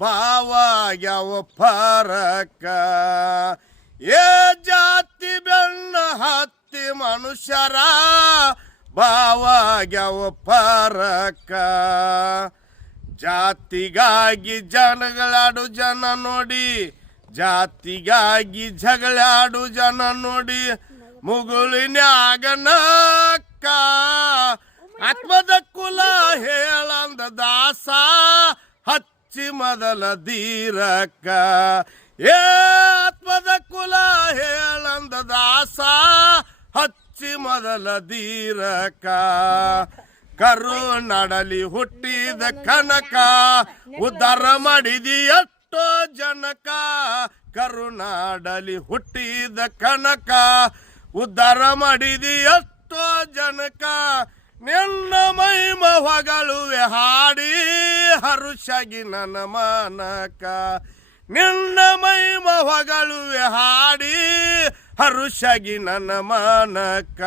ಭಾವಾಗ್ಯಾವ ಪರಕ ಏ ಜಾತಿ ಬೆನ್ನ ಹತ್ತಿ ಮನುಷ್ಯರ ಭಾವಾಗ್ಯಾವ ಪರಕ ಜಾತಿಗಾಗಿ ಜಗಳಾಡು ಜನ ನೋಡಿ ಜಾತಿಗಾಗಿ ಜಗಳಾಡು ಜನ ನೋಡಿ ಮುಗುಳಿನ್ಯಾಗ ನಕ್ಕ ಆತ್ಮದ ಕುಲ ಹೇಳಂದ ದಾಸ ಹಚ್ಚಿ ಮೊದಲ ದೀರಕ್ಕ ಏ ಆತ್ಮದ ಕುಲ ಹೇಳಂದ ದಾಸ ಹಚ್ಚಿ ಮೊದಲ ದೀರಕ್ಕ ಕರುನಾಡಲಿ ಹುಟ್ಟಿದ ಕನಕ ಉದ್ಧಾರ ಮಾಡಿದಿ ಎಷ್ಟೋ ಜನಕ ಕರುನಾಡಲಿ ಹುಟ್ಟಿದ ಕನಕ ಉದ್ಧಾರ ಮಾಡಿದಿ ಎಷ್ಟೋ ಜನಕ ನಿನ್ನ ಮಹಿಮ ಹೊಗಳುವೆ ಹಾಡಿ ಹರುಷಗಿ ನನ್ನ ಮನಕ ನಿನ್ನ ಮಹಿಮ ಹೊಗಳುವೆ ಹಾಡಿ ಹರುಷಗಿ ನನ್ನ ಮನಕ